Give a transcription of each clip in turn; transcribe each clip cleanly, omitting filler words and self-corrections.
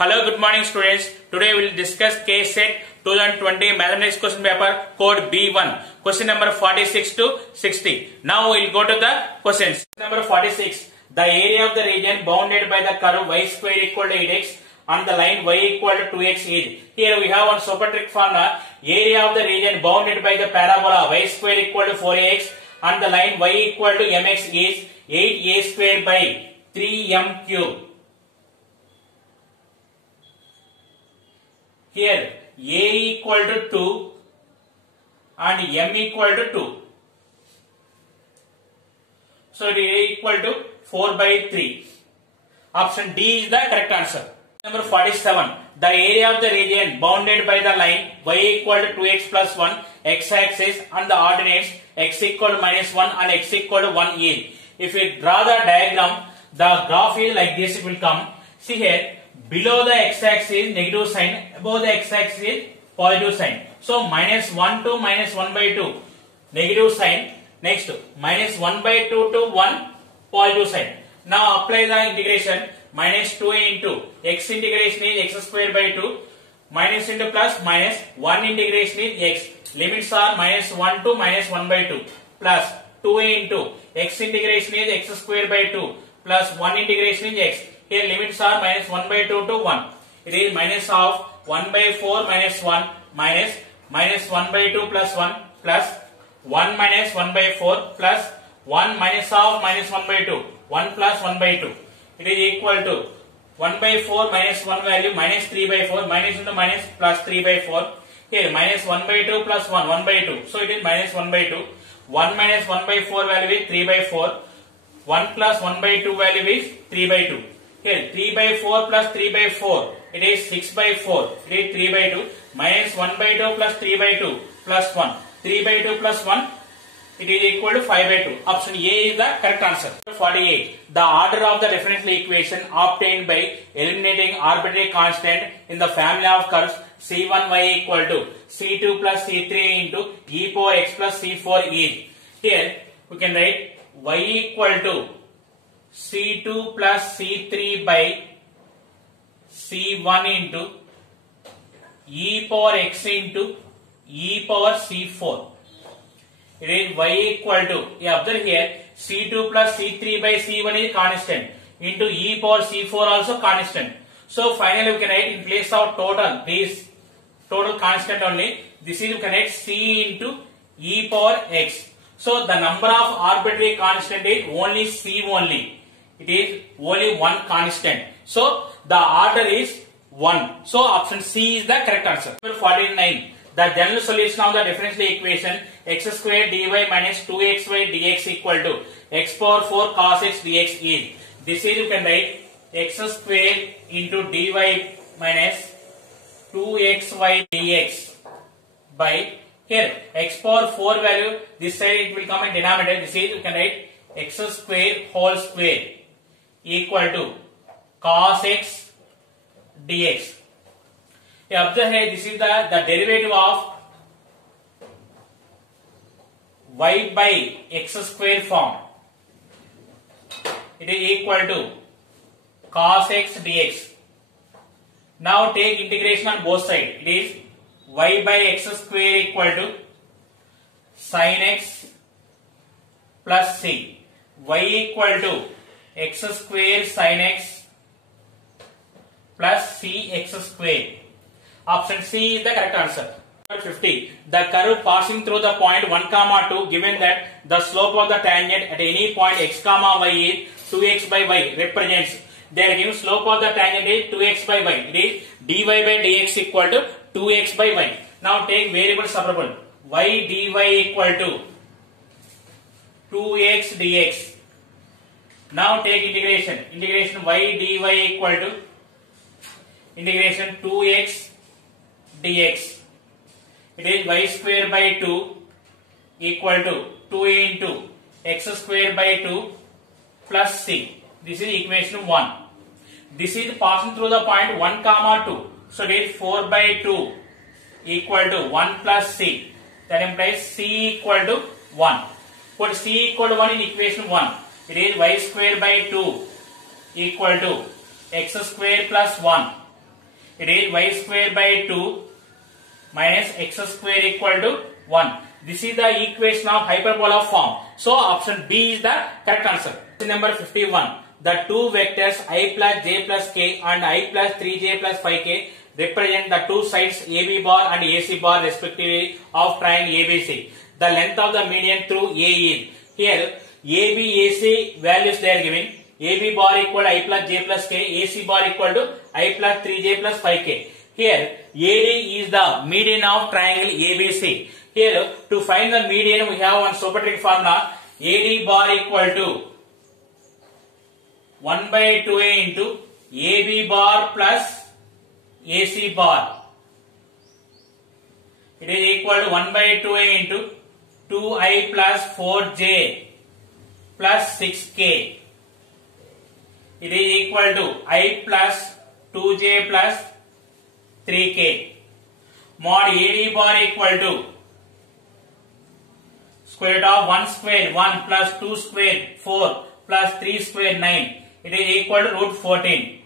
Hello, good morning students. Today we will discuss KSET 2020 Mathematics question paper code B1. Question number 46 to 60. Now we will go to the questions. Number 46. The area of the region bounded by the curve y square equal to 8x on the line y equal to 2x is. Here we have one super trick formula. Area of the region bounded by the parabola y square equal to 4x on the line y equal to mx is 8a square by 3m cube. Here a equal to 2 and m equal to 2. So it is a equal to 4 by 3. Option D is the correct answer. Number 47. The area of the region bounded by the line y equal to 2x plus 1 x-axis and the ordinates x equal to minus 1 and x equal to 1 is. If we draw the diagram, the graph is like this, it will come. See here. Below the x-axis negative sign, above the x-axis is positive sign. So minus 1 to minus 1 by 2 negative sign. Next minus 1 by 2 to 1 positive sign. Now apply the integration. Minus 2 into x integration is x square by 2. Minus into plus minus 1 integration is x. Limits are minus 1 to minus 1 by 2. Plus 2 into x integration is x square by 2. Plus 1 integration is x. Here limits are minus 1 by 2 to 1. It is minus of 1 by 4 minus 1 minus minus 1 by 2 plus 1 plus 1 minus 1 by 4 plus 1 minus of minus 1 by 2. 1 plus 1 by 2. It is equal to 1 by 4 minus 1 value minus 3 by 4 minus into minus plus 3 by 4. Here minus 1 by 2 plus 1 1 by 2. So it is minus 1 by 2. 1 minus 1 by 4 value is 3 by 4. 1 plus 1 by 2 value is 3 by 2. Here 3 by 4 plus 3 by 4, it is 6 by 4, it is 3 by 2, minus 1 by 2 plus 3 by 2 plus 1, 3 by 2 plus 1, it is equal to 5 by 2. Option A is the correct answer. 48. The order of the differential equation obtained by eliminating arbitrary constant in the family of curves C1y equal to C2 plus C3 into e power x plus C4 is. Here we can write y equal to C2 plus C3 by C1 into e power x into e power C4. It is y equal to, observe here, C2 plus C3 by C1 is constant into e power C4 also constant. So finally we can write in place of total, this total constant only, this is we can write C into e power x. So the number of arbitrary constant is only C only. It is only one constant. So the order is 1. So option C is the correct answer. Number 49. The general solution of the differential equation x square dy minus 2xy dx equal to x power 4 cos x dx is. This is you can write x square into dy minus 2xy dx by here x power 4 value, this side it will come in denominator. This is you can write x square whole square equal to cos x dx. Observe here, this is the derivative of y by x square form. It is equal to cos x dx. Now take integration on both sides. It is y by x square equal to sin x plus c. Y equal to x square sin x plus c x square. Option C is the correct answer. Number 50. The curve passing through the point 1, 2 given that the slope of the tangent at any point x, y is 2x by y represents. They are given slope of the tangent is 2x by y. It is dy by dx equal to 2x by y. Now take variable separable. Y dy equal to 2x dx. Now take integration. Integration y dy equal to integration 2x dx. It is y square by 2 equal to 2 into x square by 2 plus c. This is equation 1. This is passing through the point 1, 2. So it is 4 by 2 equal to 1 plus c. That implies c equal to 1. Put c equal to 1 in equation 1. It is y square by 2 equal to x square plus 1 It is y square by 2 minus x square equal to 1. This is the equation of hyperbola form. So option B is the correct answer. Number 51. The two vectors I plus j plus k and I plus 3j plus 5k represent the two sides AB bar and AC bar respectively of triangle ABC. The length of the median through A is. Here AB AC values they are given. AB bar equal to I plus j plus k, AC bar equal to I plus 3j plus 5k. Here AD is the median of triangle ABC. Here to find the median we have one super trick formula. AD bar equal to 1 by 2a into AB bar plus AC bar. It is equal to 1 by 2a into 2i plus 4j plus 6k. It is equal to I plus 2j plus 3k. Mod AD bar equal to square root of 1 square 1 plus 2 square 4 plus 3 square 9. It is equal to root 14.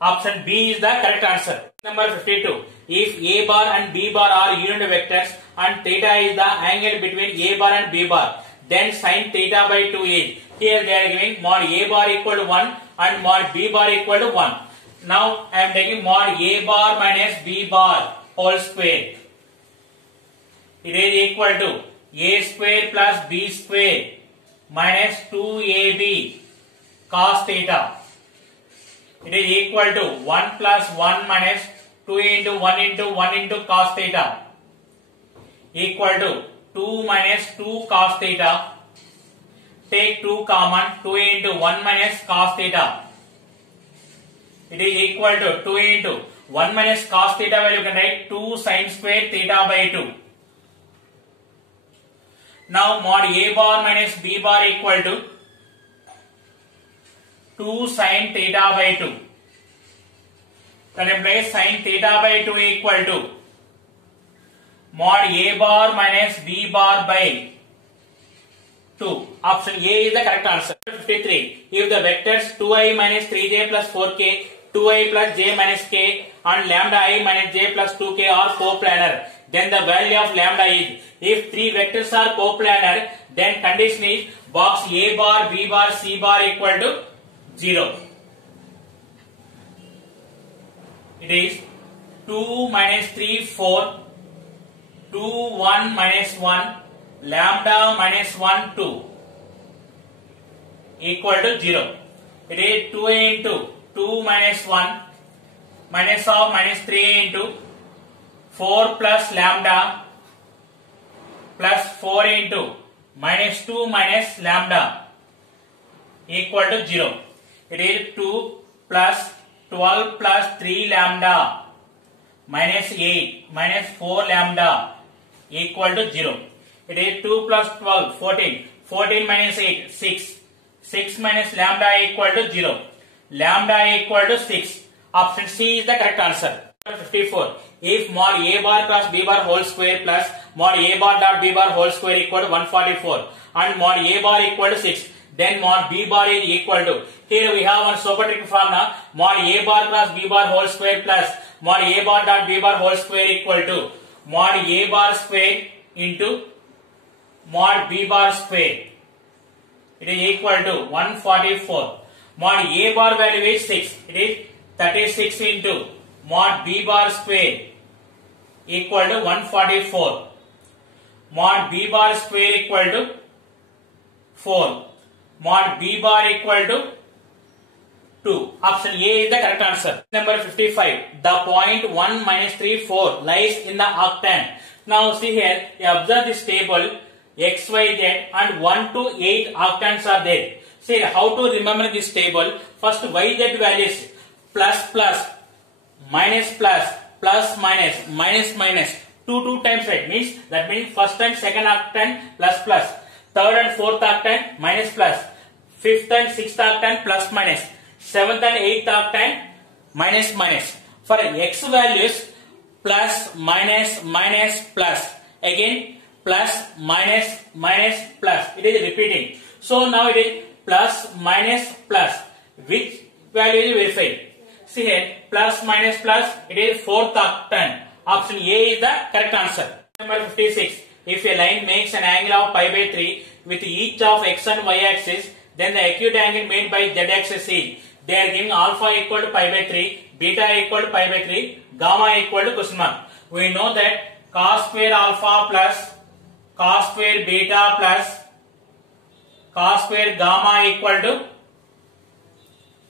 Option B is the correct answer. Number 52. If A bar and B bar are unit vectors and theta is the angle between A bar and B bar, then sin theta by 2 is. Here they are giving mod A bar equal to 1 and mod B bar equal to 1. Now I am taking mod A bar minus B bar whole square. It is equal to A square plus B square minus 2AB cos theta. It is equal to 1 plus 1 minus 2 into 1 into 1 into cos theta equal to 2 minus 2 cos theta. Take 2 common, 2 into 1 minus cos theta. It is equal to 2 into 1 minus cos theta value you can write 2 sin square theta by 2. Now mod A bar minus B bar equal to 2 sin theta by 2. Then place sin theta by 2 equal to mod A bar minus B bar by 2. Option A is the correct answer. 53. If the vectors 2i minus 3j plus 4k, 2i plus j minus k and lambda I minus j plus 2k are coplanar, then the value of lambda is. If three vectors are coplanar, then condition is box A bar, B bar, C bar equal to 0. It is 2 minus 3, 4, 2, 1 minus 1, lambda minus 1, 2 equal to 0. It is 2a into 2 minus 1 minus of minus 3 into 4 plus lambda plus 4 into minus 2 minus lambda equal to 0. It is 2 plus 12 plus 3 lambda minus 8 minus 4 lambda equal to 0. It is 2 plus 12, 14. 14 minus 8, 6. 6 minus lambda equal to 0. Lambda equal to 6. Option C is the correct answer. 54. If mod A bar cross B bar whole square plus mod A bar dot B bar whole square equal to 144 and mod A bar equal to 6, then mod B bar is equal to. Here we have one super trick formula. Mod A bar cross B bar whole square plus mod A bar dot B bar whole square equal to mod A bar square into mod B bar square. It is equal to 144. Mod A bar value is 6. It is 36 into mod B bar square equal to 144. Mod B bar square equal to 4. Mod B bar equal to 2. Option A is the correct answer. Number 55. The point 1 minus 3, 4 lies in the octant. Now see here, you observe this table X, Y, Z and 1 to 8 octants are there. See how to remember this table. First YZ values plus plus minus plus plus minus minus minus 2 times, right? That means first and second octant plus plus, third and fourth octant minus plus, fifth and sixth octant plus minus, seventh and eighth octant minus minus. For X values plus minus minus plus, again plus minus minus plus. It is repeating. So now it is plus minus plus. Which value is verified? See here, plus minus plus, it is fourth octant. Option A is the correct answer. Number 56. If a line makes an angle of pi by 3 with each of x and y axis, then the acute angle made by z axis is, they are giving alpha equal to pi by 3, beta equal to pi by 3, gamma equal to question mark. We know that cos square alpha plus cos square beta plus cos square gamma equal to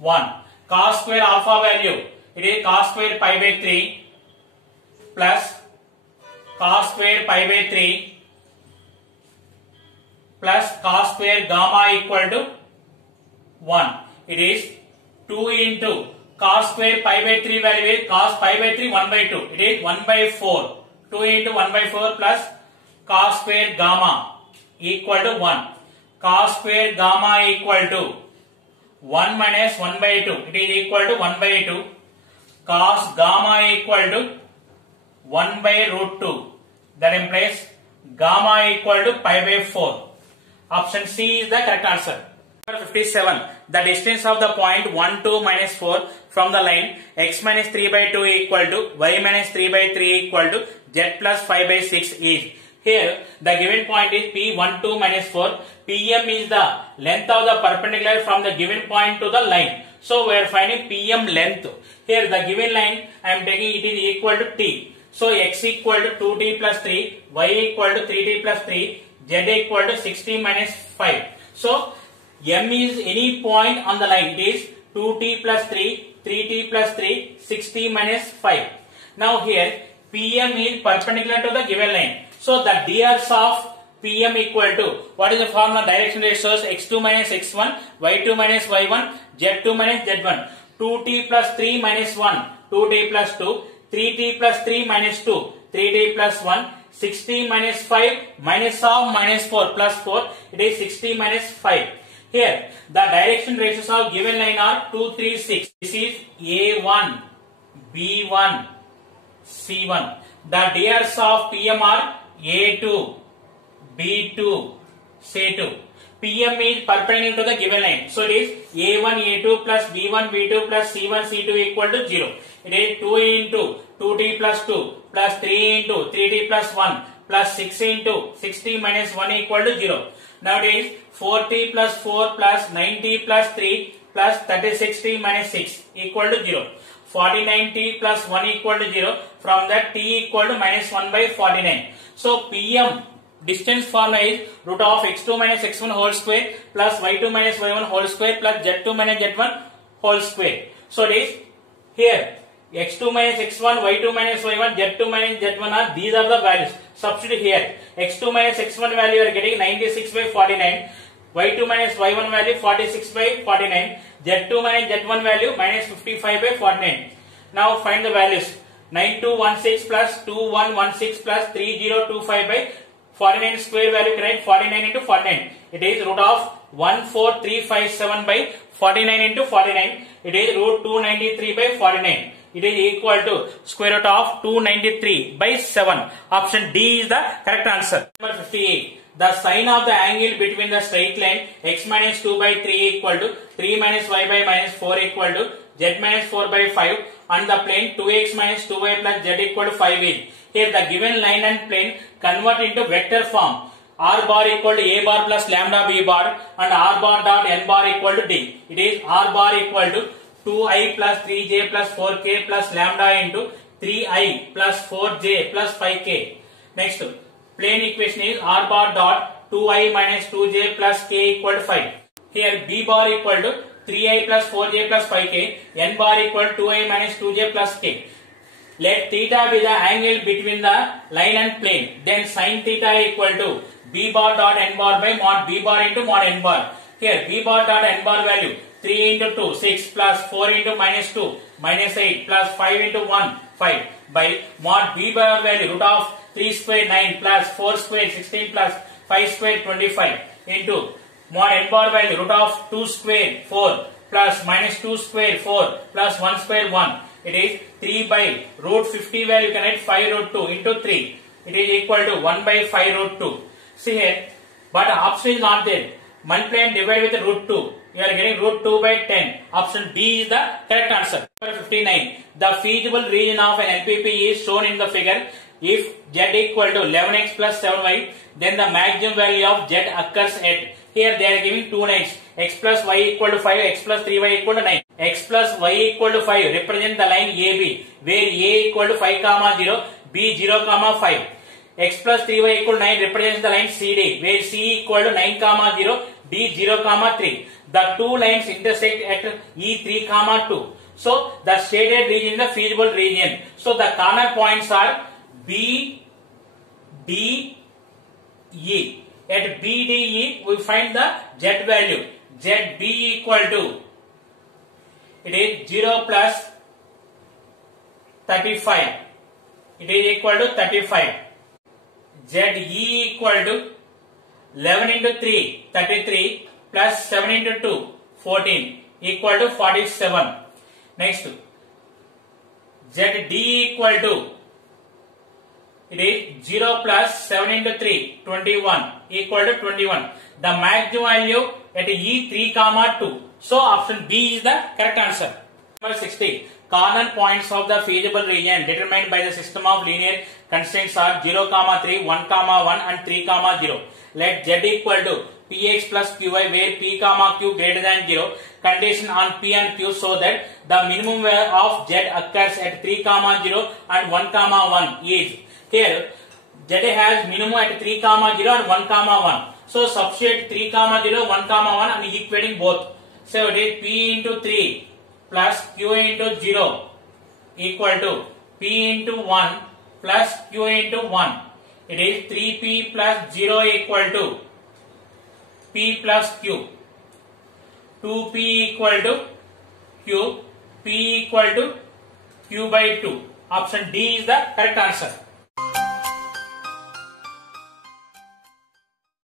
1. Cos square alpha value, it is cos square pi by 3 plus cos square pi by 3 plus cos square gamma equal to 1. It is 2 into cos square pi by 3 value is cos pi by 3 1 by 2. It is 1 by 4. 2 into 1 by 4 plus cos square gamma equal to 1. Cos square gamma equal to 1 minus 1 by 2. It is equal to 1 by 2. Cos gamma equal to 1 by root 2. That implies gamma equal to pi by 4. Option C is the correct answer. Number 57. The distance of the point 1, 2, minus 4 from the line x minus 3 by 2 equal to y minus 3 by 3 equal to z plus 5 by 6 is. Here the given point is P1, 2, minus 4. PM is the length of the perpendicular from the given point to the line. So we are finding PM length. Here the given line I am taking, it is equal to t. So x equal to 2t plus 3, y equal to 3t plus 3, z equal to 6t minus 5. So M is any point on the line. It is 2t plus 3, 3t plus 3, 6t minus 5. Now here PM is perpendicular to the given line. So the drs of PM equal to, what is the formula? Direction ratios x2 minus x1, y2 minus y1, z2 minus z1. 2t plus 3 minus 1, 2t plus 2, 3t plus 3 minus 2, 3t plus 1, 6t minus 5 minus of minus 4 plus 4, it is 6t minus 5. Here the direction ratios of given line are 2, 3, 6. This is A1, B1, C1. The drs of PM are A2, B2, C2. PM is perpendicular to the given line. So it is A1, A2 plus B1, B2 plus C1, C2 equal to 0. It is 2 into 2t plus 2 plus 3 into 3t plus 1 plus 6 into 6t minus 1 equal to 0. Now it is 4t plus 4 plus 9t plus 3 plus 36t minus 6 equal to 0. 49t plus 1 equal to 0. From that t equal to minus 1 by 49. So PM distance formula is root of x2 minus x1 whole square plus y2 minus y1 whole square plus z2 minus z1 whole square. So it is here x2 minus x1, y2 minus y1, z2 minus z1 are, these are the values. Substitute here. x2 minus x1 value you are getting 96 by 49. y2 minus y1 value 46 by 49. z2 minus z1 value minus 55 by 49. Now find the values. 9216 plus 2116 plus 3025 by 49 square value correct, 49 into 49. It is root of 14357 by 49 into 49. It is root 293 by 49. It is equal to square root of 293 by 7. Option D is the correct answer. Number 58. The sine of the angle between the straight line x minus 2 by 3 equal to 3 minus y by minus 4 equal to z minus 4 by 5 and the plane 2x minus 2y plus z equal to 5 is. Here the given line and plane convert into vector form. R bar equal to A bar plus lambda B bar and R bar dot N bar equal to D. It is R bar equal to 2i plus 3j plus 4k plus lambda into 3i plus 4j plus 5k. Next, plane equation is R bar dot 2i minus 2j plus k equal to 5. Here B bar equal to 3i plus 4j plus 5k. N bar equal to 2i minus 2j plus k. Let theta be the angle between the line and plane. Then sin theta equal to B bar dot N bar by mod B bar into mod N bar. Here B bar dot N bar value 3 into 2 6 plus 4 into minus 2 minus 8 plus 5 into 1 5 by mod B bar value root of 3 square 9 plus 4 square 16 plus 5 square 25 into mod N bar value root of 2 square 4 plus minus 2 square 4 plus 1 square 1. It is 3 by root 50 value connect 5 root 2 into 3. It is equal to 1 by 5 root 2. See here, but option is not there. Multiply and divide with root 2. you are getting root 2 by 10. Option D is the correct answer. Number 59. The feasible region of an LPP is shown in the figure. If Z equal to 11x plus 7y, then the maximum value of Z occurs at. Here they are giving two lines. X plus y equal to 5, x plus 3y equal to 9. X plus y equal to 5 represent the line AB, where A equal to 5 comma 0, B 0 comma 5. X plus 3y equal to 9 represents the line CD, where C equal to 9 comma 0, D 0 comma 3. The two lines intersect at E 3 comma 2. So the shaded region is the feasible region. So the corner points are B, D, E. At B, D, E we find the Z value. ZB equal to, it is 0 plus 35. It is equal to 35. ZE equal to 11 into 3, 33 plus 7 into 2, 14 equal to 47. Next, ZD equal to, it is 0 plus 7 into 3, 21 equal to 21. The maximum value at E 3 comma 2. So option B is the correct answer. Number 60. Corner points of the feasible region determined by the system of linear constraints are 0 comma 3, 1 comma 1 and 3 comma 0. Let Z equal to Px plus Qy where P comma Q greater than 0. Condition on P and Q so that the minimum value of Z occurs at 3 comma 0 and 1 comma 1 is. Here Z has minimum at 3 comma 0 and 1 comma 1. So substitute 3 comma 0, 1 comma 1 and equating both. So it is P into 3 plus Q into 0 equal to P into 1 plus Q into 1. It is 3P plus 0 equal to P plus Q. 2P equal to Q. P equal to Q by 2. Option D is the correct answer.